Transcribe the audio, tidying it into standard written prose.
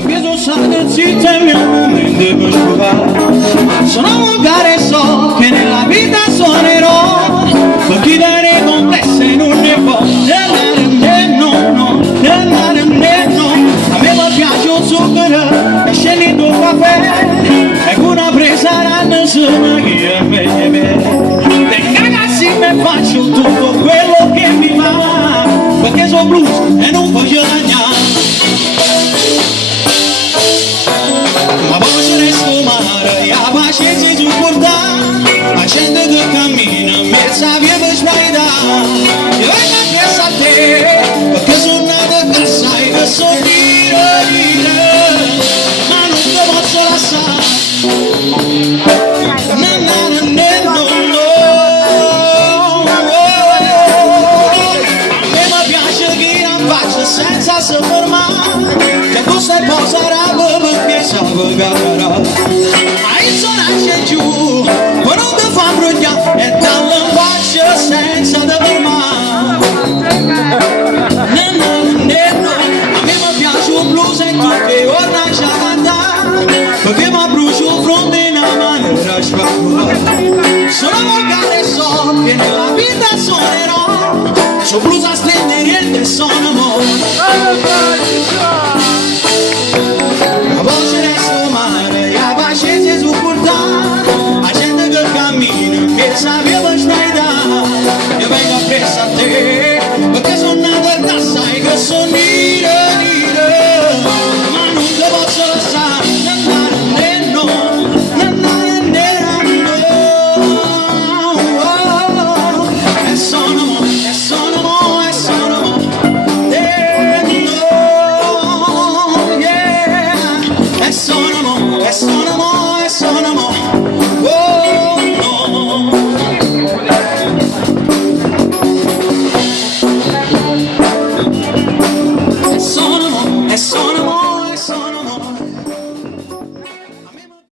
perché sono state zitte e mi hanno mente per giocare. Sono volgare, so che nella vita suonerò, per chi dare complesse non ne può. A me mi piace un zucchero e scendi tu caffè, e con una presa ranno sono che è meglio. Te ragazzi mi faccio tutto quello che mi va, perché sono blues e non voglio dagnare. Ma poi resto mare, e la pazienza è supportare, la gente che cammina in mezzo a via per sbagliare. Io vengo appresso a te, perché sono nato a casa e che sono dire, ma non ti posso lasciare. Senza se fermare, che tu stai posando perché sapevo gara. Hai suonato giù, ma non ti fa brugliare, e dalle facce senza te fermare. A me mi piace un blues e tutte le ore c'è a cantare, perché mi brucio il fronte in una maniera speculare. Sono volgare e so che nella vita suonerò, so blues a stringere niente sono amore.